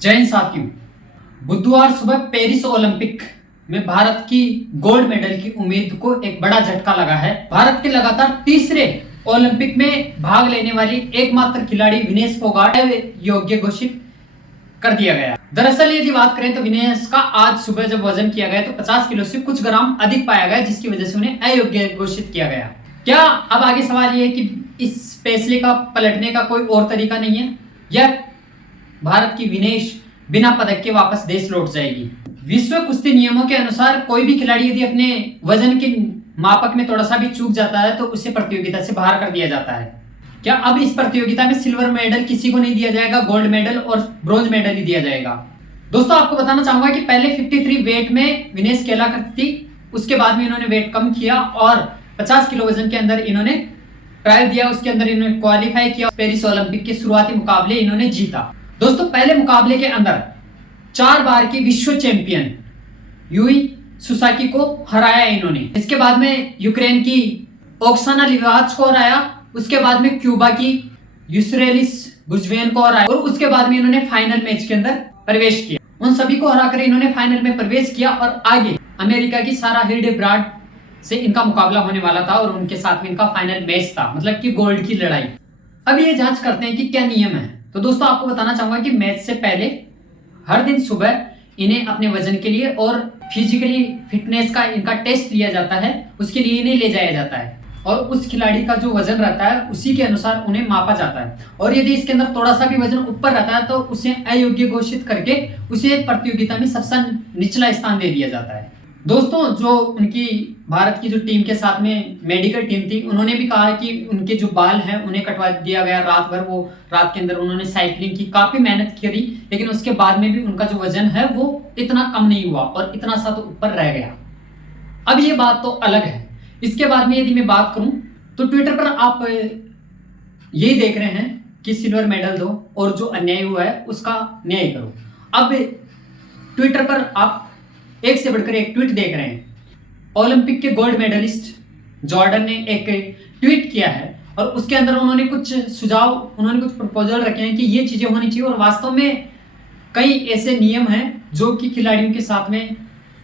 जय हिंद साथियों। बुधवार सुबह पेरिस ओलंपिक में भारत की गोल्ड मेडल की उम्मीद को एक बड़ा झटका लगा है। भारत के लगातार तीसरे ओलंपिक में भाग लेने वाली एकमात्र खिलाड़ी विनेश फोगाट योग्य घोषित कर दिया गया। दरअसल यदि बात करें तो विनेश का आज सुबह जब वजन किया गया तो 50 किलो से कुछ ग्राम अधिक पाया गया, जिसकी वजह से उन्हें अयोग्य घोषित किया गया। क्या अब आगे सवाल यह है कि इस फैसले का पलटने का कोई और तरीका नहीं है या भारत की विनेश बिना पदक के वापस देश लौट जाएगी? विश्व कुश्ती नियमों के अनुसार कोई भी खिलाड़ी यदि अपने वजन के मापक में थोड़ा सा भी चूक जाता है तो उसे प्रतियोगिता से बाहर कर दिया जाता है। क्या अब इस प्रतियोगिता में सिल्वर मेडल किसी को नहीं दिया जाएगा, गोल्ड मेडल और ब्रॉन्ज मेडल ही दिया जाएगा? दोस्तों, आपको बताना चाहूंगा कि पहले 53 वेट में विनेश खेला करती थी, उसके बाद में इन्होंने वेट कम किया और 50 किलो वजन के अंदर इन्होंने ट्रायल दिया, उसके अंदर इन्होंने क्वालिफाई किया। पेरिस ओलंपिक के शुरुआती मुकाबले इन्होंने जीता। दोस्तों, पहले मुकाबले के अंदर 4 बार की विश्व चैंपियन यूई सुसाकी को हराया इन्होंने। इसके बाद में यूक्रेन की ओक्साना लिवाच को हराया, उसके बाद में क्यूबा की यूसरेलिस गुजवेन को हराया और उसके बाद में इन्होंने फाइनल मैच के अंदर प्रवेश किया। उन सभी को हराकर इन्होंने फाइनल में प्रवेश किया और आगे अमेरिका की सारा हिल्डेब्राड से इनका मुकाबला होने वाला था और उनके साथ में इनका फाइनल मैच था, मतलब कि गोल्ड की लड़ाई। अब ये जांच करते हैं कि क्या नियम है। तो दोस्तों, आपको बताना चाहूंगा कि मैच से पहले हर दिन सुबह इन्हें अपने वजन के लिए और फिजिकली फिटनेस का इनका टेस्ट लिया जाता है, उसके लिए इन्हें ले जाया जाता है और उस खिलाड़ी का जो वजन रहता है उसी के अनुसार उन्हें मापा जाता है और यदि इसके अंदर थोड़ा सा भी वजन ऊपर रहता है तो उसे अयोग्य घोषित करके उसे प्रतियोगिता में सबसे निचला स्थान दे दिया जाता है। दोस्तों, जो उनकी भारत की जो टीम के साथ में मेडिकल टीम थी, उन्होंने भी कहा कि उनके जो बाल हैं उन्हें कटवा दिया गया रात भर। वो रात के अंदर उन्होंने साइकिलिंग की, काफी मेहनत करी, लेकिन उसके बाद में भी उनका जो वजन है वो इतना कम नहीं हुआ और इतना सा तो ऊपर रह गया। अब ये बात तो अलग है। इसके बाद में यदि मैं बात करूं तो ट्विटर पर आप यही देख रहे हैं कि सिल्वर मेडल दो और जो अन्याय हुआ है उसका न्याय करो। अब ट्विटर पर आप एक से बढ़कर एक ट्वीट देख रहे हैं। ओलंपिक के गोल्ड मेडलिस्ट जॉर्डन ने एक ट्वीट किया है और उसके अंदर उन्होंने कुछ सुझाव, उन्होंने कुछ प्रपोजल रखे हैं कि ये चीजें होनी चाहिए और वास्तव में कई ऐसे नियम हैं जो कि खिलाड़ियों के साथ में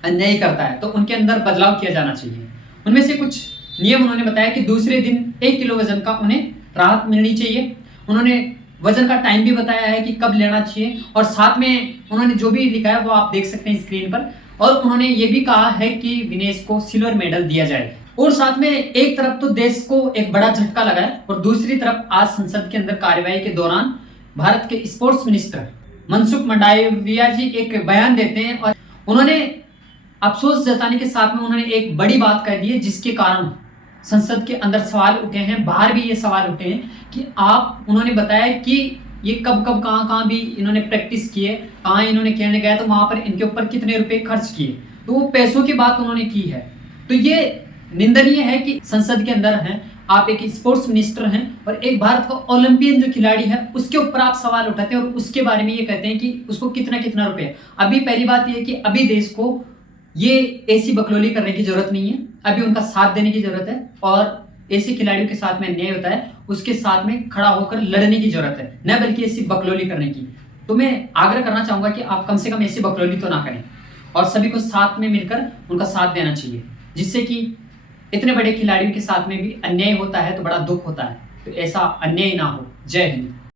अन्याय करता है, तो उनके अंदर बदलाव किया जाना चाहिए। उनमें से कुछ नियम उन्होंने बताया कि दूसरे दिन 1 किलो वजन का उन्हें राहत मिलनी चाहिए। उन्होंने वजन का टाइम भी बताया है कि कब लेना चाहिए और साथ में उन्होंने जो भी लिखा है वो आप देख सकते हैं स्क्रीन पर। और उन्होंने ये भी कहा है कि विनेश को सिल्वर मेडल दिया जाए। और साथ में एक तरफ तो देश को एक बड़ा झटका लगा है और दूसरी तरफ आज संसद के अंदर कार्यवाही के दौरान भारत के स्पोर्ट्स मिनिस्टर मनसुख मंडाविया जी एक बयान देते हैं और उन्होंने अफसोस जताने के साथ में उन्होंने एक बड़ी बात कह दी है, जिसके कारण संसद के अंदर सवाल उठे हैं, बाहर भी ये सवाल उठे हैं कि आप, उन्होंने बताया कि ये कब कब कहाँ भी इन्होंने प्रैक्टिस की है, कहाँ इन्होंने खेलने गया तो वहां पर इनके ऊपर कितने रुपए खर्च किए, तो वो पैसों की बात उन्होंने की है। तो ये निंदनीय है कि संसद के अंदर हैं, आप एक स्पोर्ट्स मिनिस्टर हैं और एक भारत का ओलंपियन जो खिलाड़ी है उसके ऊपर आप सवाल उठाते हैं और उसके बारे में ये कहते हैं कि उसको कितना कितना रुपये। अभी पहली बात ये है कि अभी देश को ये ऐसी बकलोली करने की जरूरत नहीं है, अभी उनका साथ देने की जरूरत है और ऐसे खिलाड़ियों के साथ में अन्याय होता है उसके साथ में खड़ा होकर लड़ने की जरूरत है, न बल्कि ऐसी बकलोली करने की। तो मैं आग्रह करना चाहूंगा कि आप कम से कम ऐसी बकलोली तो ना करें और सभी को साथ में मिलकर उनका साथ देना चाहिए, जिससे कि इतने बड़े खिलाड़ियों के साथ में भी अन्याय होता है तो बड़ा दुख होता है, तो ऐसा अन्याय ना हो। जय हिंद।